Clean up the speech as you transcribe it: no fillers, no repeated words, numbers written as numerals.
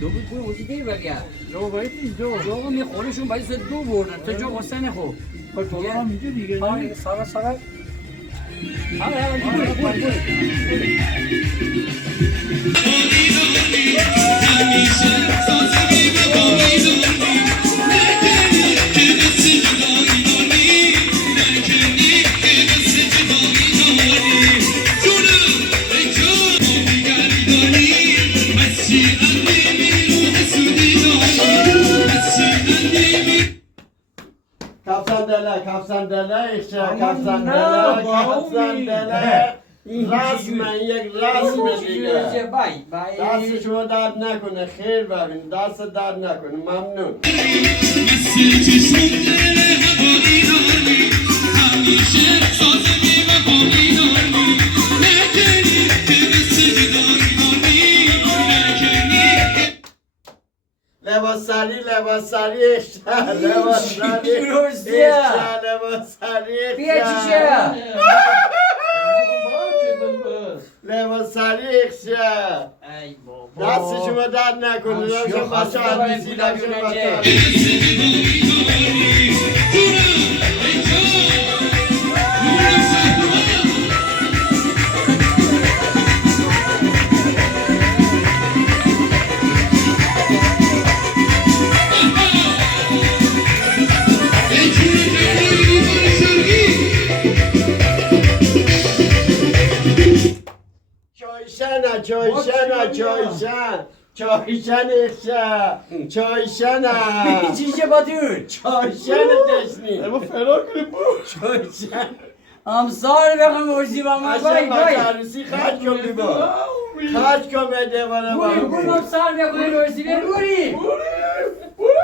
دو بود بوی بودی دیر بگه جو باید اینجا جو میخورشون باید دو بردن تو جو واسه نخو باید تو هم اینجا دیگه آره سارا سارا آره بوی کفسندله رسم یک رسم دیگه بای بای دست شما درد نکنه خیر ببین دست درد نکنه ممنون لباس سری اختر لباس سری بیا چیشه لباس سری اختر ای بابا دست شما درد نکنه داشتم بچه عروسی داشتم بچه چایشن چیشه باتون چایشن دشنی اما فرار کنیم چایشن امسال بخوام ورزی با من بای بچه بای عروسی خرج کن بیبا خرج کن بده باره بوری بوری امسال بخوام ورزی بوری بوری